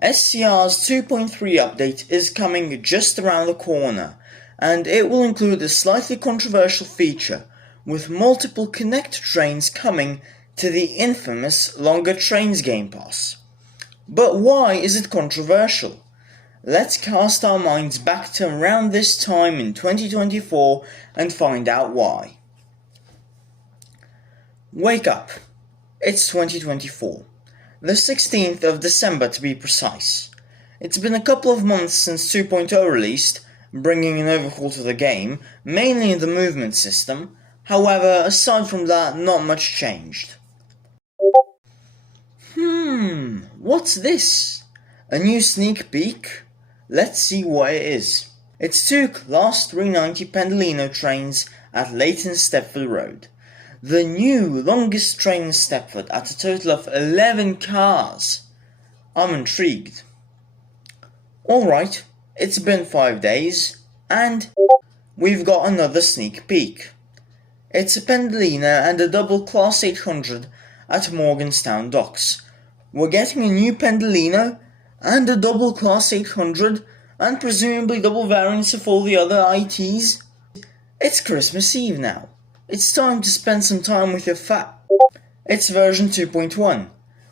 SCR's 2.3 update is coming just around the corner, and it will include a slightly controversial feature, with multiple connected trains coming to the infamous Longer Trains Gamepass. But why is it controversial? Let's cast our minds back to around this time in 2024 and find out why. Wake up. It's 2024. The 16th of December to be precise. It's been a couple of months since 2.0 released, bringing an overhaul to the game, mainly in the movement system. However, aside from that, not much changed. What's this? A new sneak peek? Let's see what it is. It's two Class 390 Pendolino trains at Leighton Stepford Road. The new longest train in Stepford at a total of 11 cars. I'm intrigued. Alright, it's been 5 days, and we've got another sneak peek. It's a Pendolino and a double Class 800 at Morganstown Docks. We're getting a new Pendolino and a double Class 800 and presumably double variants of all the other ITs. It's Christmas Eve now. It's time to spend some time with your It's version 2.1.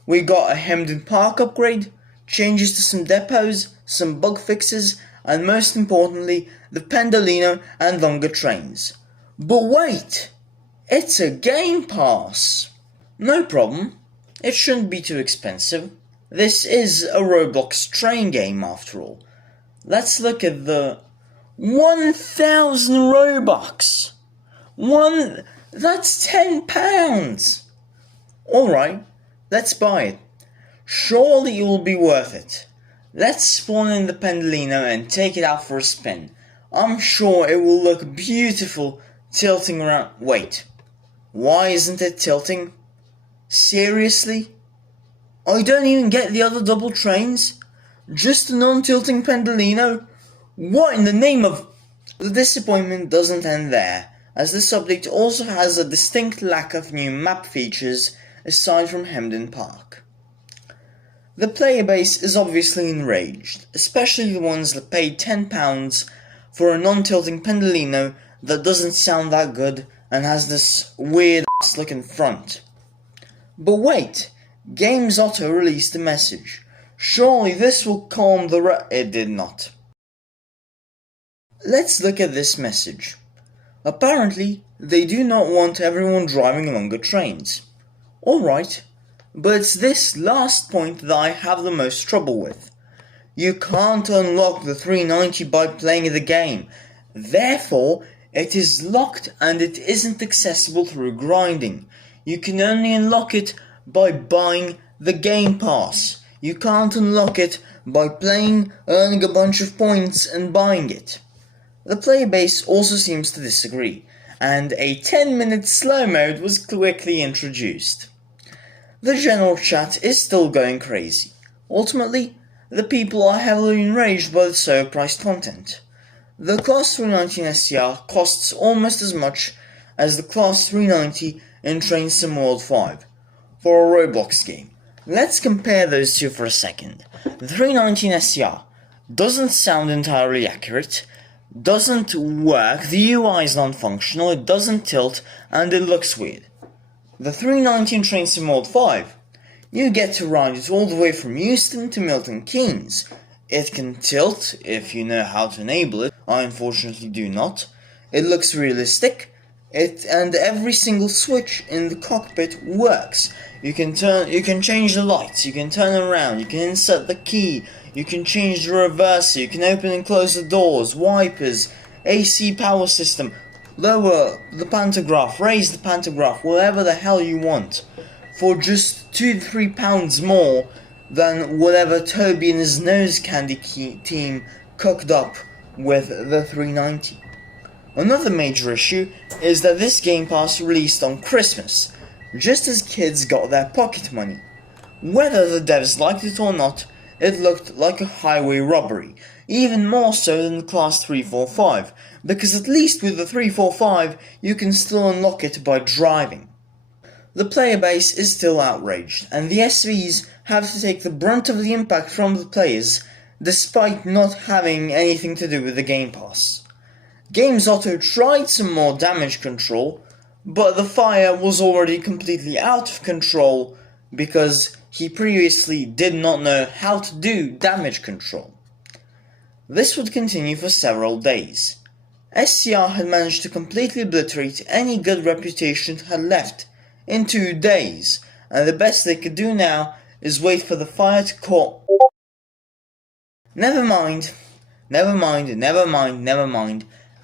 We got a Hemden Park upgrade, changes to some depots, some bug fixes, and most importantly, the Pendolino and longer trains. But wait! It's a Gamepass! No problem. It shouldn't be too expensive. This is a Roblox train game after all. Let's look at the 1,000 Robux! That's £10! Alright, let's buy it. Surely it will be worth it. Let's spawn in the Pendolino and take it out for a spin. I'm sure it will look beautiful tilting around. Wait, why isn't it tilting? Seriously? I don't even get the other double trains? Just a non-tilting Pendolino? What in the name of... The disappointment doesn't end there, as this update also has a distinct lack of new map features aside from Hemden Park. The player base is obviously enraged, especially the ones that paid £10 for a non-tilting Pendolino that doesn't sound that good and has this weird ass looking front. But wait, Games Auto released a message. Surely this will calm the It did not. Let's look at this message. Apparently, they do not want everyone driving longer trains. Alright, but it's this last point that I have the most trouble with. You can't unlock the 390 by playing the game. Therefore, it is locked and it isn't accessible through grinding. You can only unlock it by buying the Game Pass. You can't unlock it by playing, earning a bunch of points and buying it. The player base also seems to disagree, and a 10-minute slow mode was quickly introduced. The general chat is still going crazy. Ultimately, the people are heavily enraged by the so-priced content. The Class 390 SCR costs almost as much as the Class 390 in Train Sim World 5 for a Roblox game. Let's compare those two for a second. The 319 SCR doesn't sound entirely accurate, doesn't work, the UI is non-functional, it doesn't tilt, and it looks weird. The 319 Train Sim World 5, you get to ride it all the way from Euston to Milton Keynes. It can tilt if you know how to enable it. I unfortunately do not. It looks realistic. And every single switch in the cockpit works. You can change the lights, you can turn around, you can insert the key, you can change the reverser, you can open and close the doors, wipers, AC power system, lower the pantograph, raise the pantograph, whatever the hell you want, for just £2 to £3 more than whatever Toby and his nose candy team cooked up with the 390. Another major issue is that this Game Pass released on Christmas, just as kids got their pocket money. Whether the devs liked it or not, it looked like a highway robbery, even more so than the Class 345, because at least with the 345 you can still unlock it by driving. The player base is still outraged, and the SVs have to take the brunt of the impact from the players, despite not having anything to do with the Game Pass. Games Auto tried some more damage control, but the fire was already completely out of control because he previously did not know how to do damage control. This would continue for several days. SCR had managed to completely obliterate any good reputation it had left in 2 days, and the best they could do now is wait for the fire to cool. Never mind.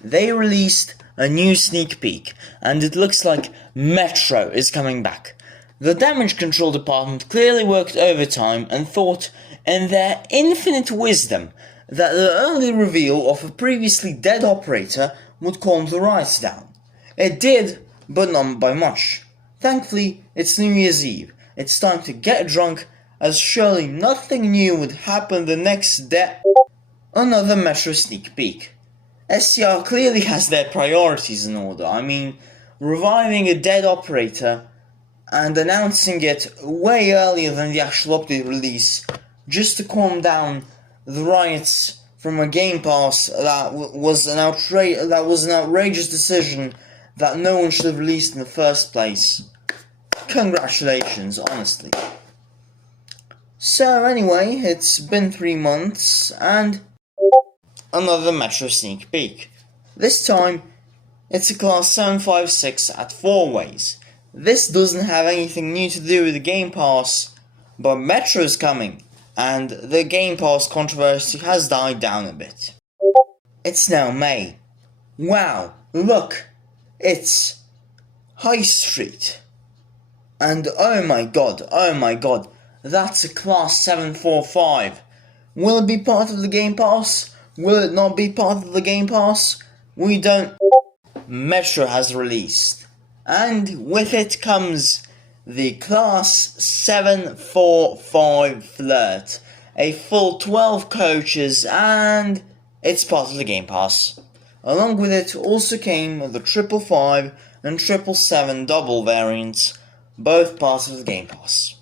They released a new sneak peek, and it looks like Metro is coming back. The damage control department clearly worked overtime and thought, in their infinite wisdom, that the early reveal of a previously dead operator would calm the riots down. It did, but not by much. Thankfully, it's New Year's Eve. It's time to get drunk, as surely nothing new would happen the next day. Another Metro sneak peek. SCR clearly has their priorities in order. I mean, reviving a dead operator and announcing it way earlier than the actual update release, just to calm down the riots from a Game Pass that was an outrageous decision that no one should have released in the first place. Congratulations, honestly. So anyway, it's been 3 months, and another Metro sneak peek. This time, it's a Class 756 at 4 ways. This doesn't have anything new to do with the Game Pass, but Metro's coming, and the Game Pass controversy has died down a bit. It's now May. Wow, look, it's High Street. And oh my god, that's a Class 745. Will it be part of the Game Pass? Will it not be part of the Game Pass? We don't. Metro has released, and with it comes the Class 745 Flirt, a full 12 coaches, and it's part of the Game Pass. Along with it also came the 555 and 777 double variants, both parts of the Game Pass.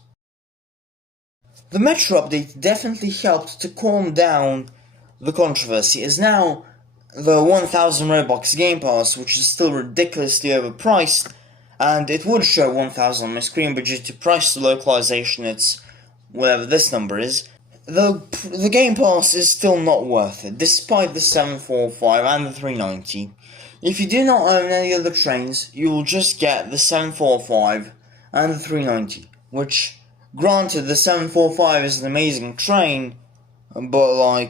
The Metro update definitely helped to calm down the controversy, as now the 1000 Robux Game Pass, which is still ridiculously overpriced, and it would show 1000 on my screen, but due to price localization it's whatever this number is, the Game Pass is still not worth it, despite the 745 and the 390. If you do not own any other trains, you will just get the 745 and the 390, which, granted, the 745 is an amazing train, but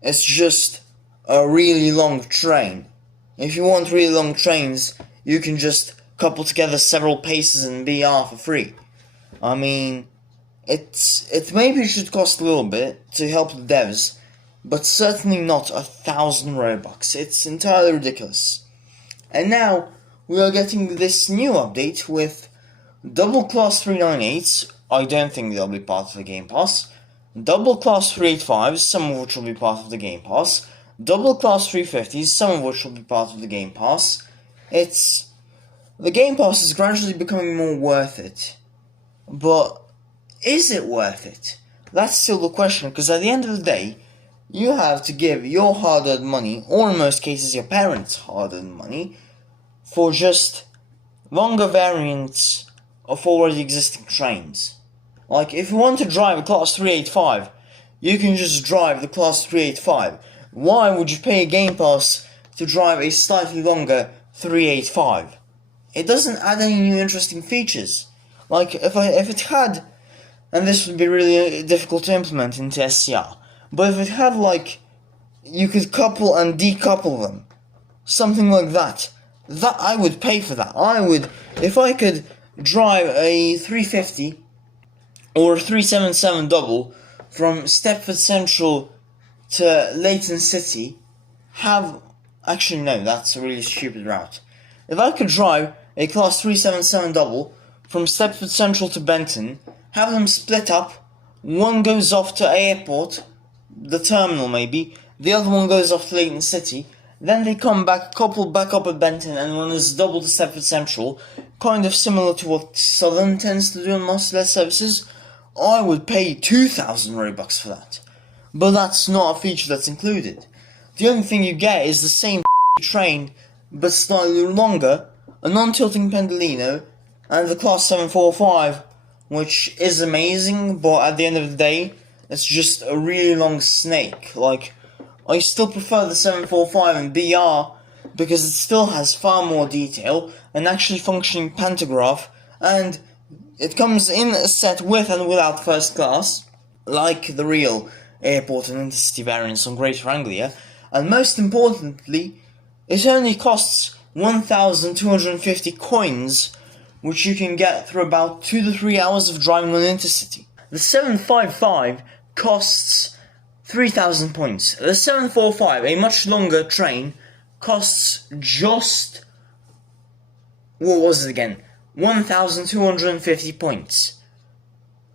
it's just a really long train. If you want really long trains, you can just couple together several paces and BR for free. I mean, it maybe should cost a little bit to help the devs, but certainly not 1000 Robux. It's entirely ridiculous. And now, we are getting this new update with double Class 398s, I don't think they'll be part of the Game Pass, double Class 385s, some of which will be part of the Game Pass, double Class 350s, some of which will be part of the Game Pass. The Game Pass is gradually becoming more worth it. But is it worth it? That's still the question, because at the end of the day, you have to give your hard-earned money, or in most cases your parents' hard-earned money, for just longer variants of already existing trains. If you want to drive a Class 385, you can just drive the Class 385. Why would you pay a Game Pass to drive a slightly longer 385? It doesn't add any new interesting features. If it had, and this would be really difficult to implement into SCR, but if it had, you could couple and decouple them, something like that I would pay for that. If I could drive a 350 or a 377 double from Stepford Central to Leighton City, actually no, that's a really stupid route. If I could drive a Class 377 double from Stepford Central to Benton, have them split up, one goes off to airport, the terminal maybe, the other one goes off to Leighton City, then they come back, couple back up at Benton, and run as double to Stepford Central, kind of similar to what Southern tends to do on most of their services, I would pay 2,000 Robux for that. But that's not a feature that's included. The only thing you get is the same train, but slightly longer, a non-tilting Pendolino, and the Class 745, which is amazing, but at the end of the day, it's just a really long snake. Like, I still prefer the 745 in BR, because it still has far more detail, an actually functioning pantograph, and it comes in a set with and without first class, like the real airport and intercity variants on Greater Anglia, and most importantly, it only costs 1,250 coins, which you can get through about 2 to 3 hours of driving on intercity. The 755 costs 3,000 points. The 745, a much longer train, costs just, what was it again, 1,250 points.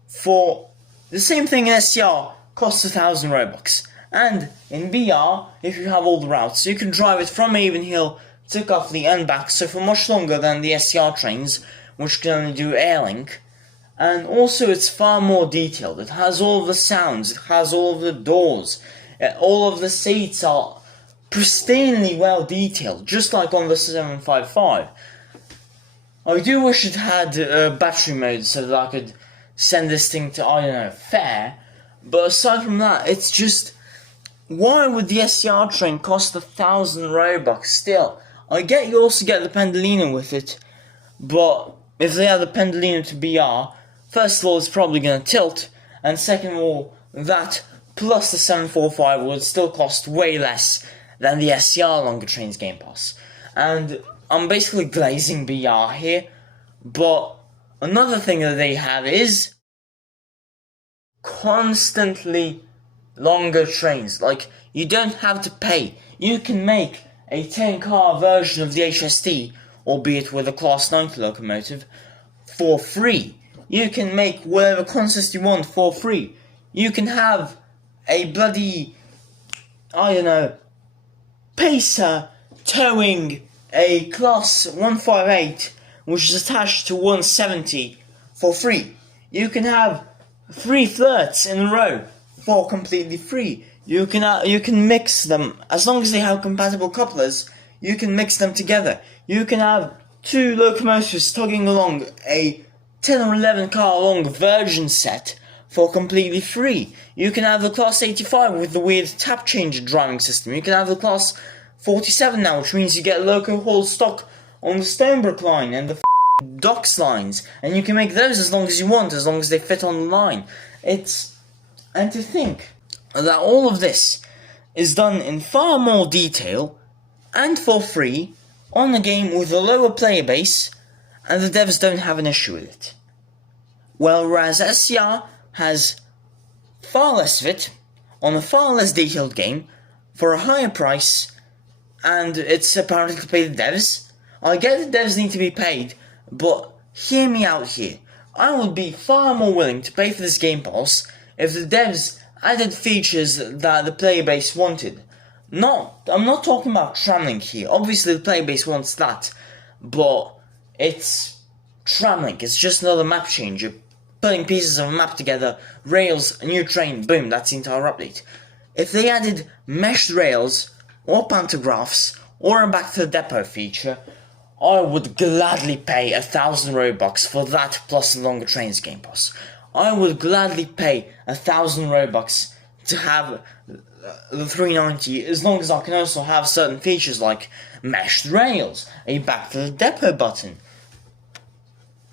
For the same thing in SCR, costs 1,000 Robux. And in BR, if you have all the routes, you can drive it from Avonhill to Cuffley and back, so for much longer than the SCR trains, which can only do Airlink. And also it's far more detailed. It has all of the sounds, it has all of the doors, all of the seats are pristinely well detailed, just like on the 755. I do wish it had battery mode so that I could send this thing to, I don't know, fair. But aside from that, it's just, why would the SCR train cost 1,000 Robux still? I get you also get the Pendolino with it, but if they add the Pendolino to BR, first of all, it's probably going to tilt, and second of all, that plus the 745 would still cost way less than the SCR longer trains Gamepass. And I'm basically glazing BR here, but another thing that they have is constantly longer trains. Like, you don't have to pay. You can make a 10-car version of the HST, albeit with a Class 90 locomotive, for free. You can make whatever consist you want for free. You can have a bloody, I don't know, Pacer towing a Class 158, which is attached to 170, for free. You can have 3 flirts in a row for completely free. You can mix them, as long as they have compatible couplers, you can mix them together. You can have 2 locomotives tugging along a 10 or 11 car long Virgin set for completely free. You can have the Class 85 with the weird tap changer driving system. You can have the Class 47 now, which means you get loco haul stock on the Stonebrook line and the docks lines, and you can make those as long as you want, as long as they fit on the line. And to think that all of this is done in far more detail and for free on a game with a lower player base, and the devs don't have an issue with it. Whereas SCR has far less of it, on a far less detailed game, for a higher price, and it's apparently to pay the devs. I get the devs need to be paid, but hear me out here. I would be far more willing to pay for this Game Pass if the devs added features that the player base wanted. I'm not talking about tramlink here. Obviously the player base wants that, but it's tramlink. It's just another map change. You're putting pieces of a map together, rails, a new train, boom, that's the entire update. If they added meshed rails, or pantographs, or a back to the depot feature, I would gladly pay 1,000 Robux for that plus the longer trains Game Pass. I would gladly pay 1,000 Robux to have the 390, as long as I can also have certain features like meshed rails, a back to the depot button,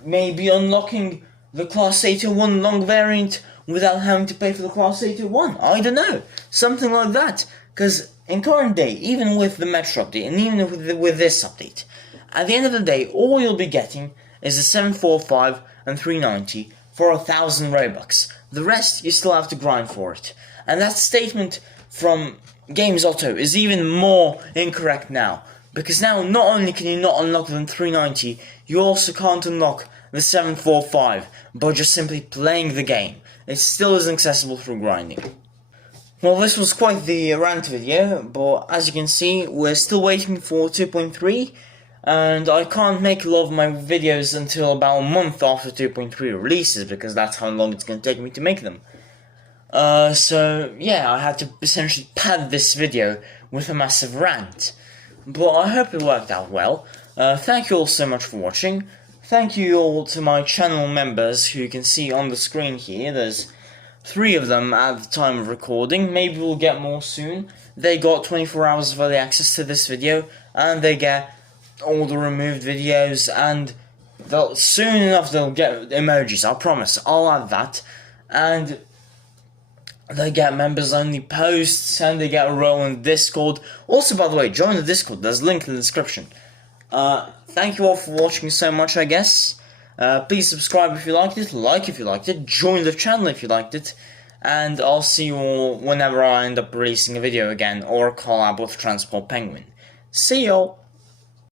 maybe unlocking the Class 801 long variant without having to pay for the Class 801. I don't know, something like that. Because in current day, even with the Metro update, and even with this update, at the end of the day, all you'll be getting is the 745 and 390 for 1,000 Robux. The rest, you still have to grind for it. And that statement from Games Otto is even more incorrect now. Because now, not only can you not unlock the 390, you also can't unlock the 745 by just simply playing the game. It still isn't accessible through grinding. Well, this was quite the rant video, but as you can see, we're still waiting for 2.3. and I can't make a lot of my videos until about a month after 2.3 releases, because that's how long it's going to take me to make them. So yeah, I had to essentially pad this video with a massive rant, but I hope it worked out well. Thank you all so much for watching. Thank you all to my channel members who you can see on the screen here. There's 3 of them at the time of recording. Maybe we'll get more soon. They got 24 hours of early access to this video, and they get all the removed videos, and soon enough they'll get emojis, I promise. I'll add that. And they get members only posts, and they get a role in Discord. Also, by the way, join the Discord, there's a link in the description. Thank you all for watching so much, I guess. Please subscribe if you liked it, like if you liked it, join the channel if you liked it, and I'll see you all whenever I end up releasing a video again, or a collab with Transport Penguin. See y'all!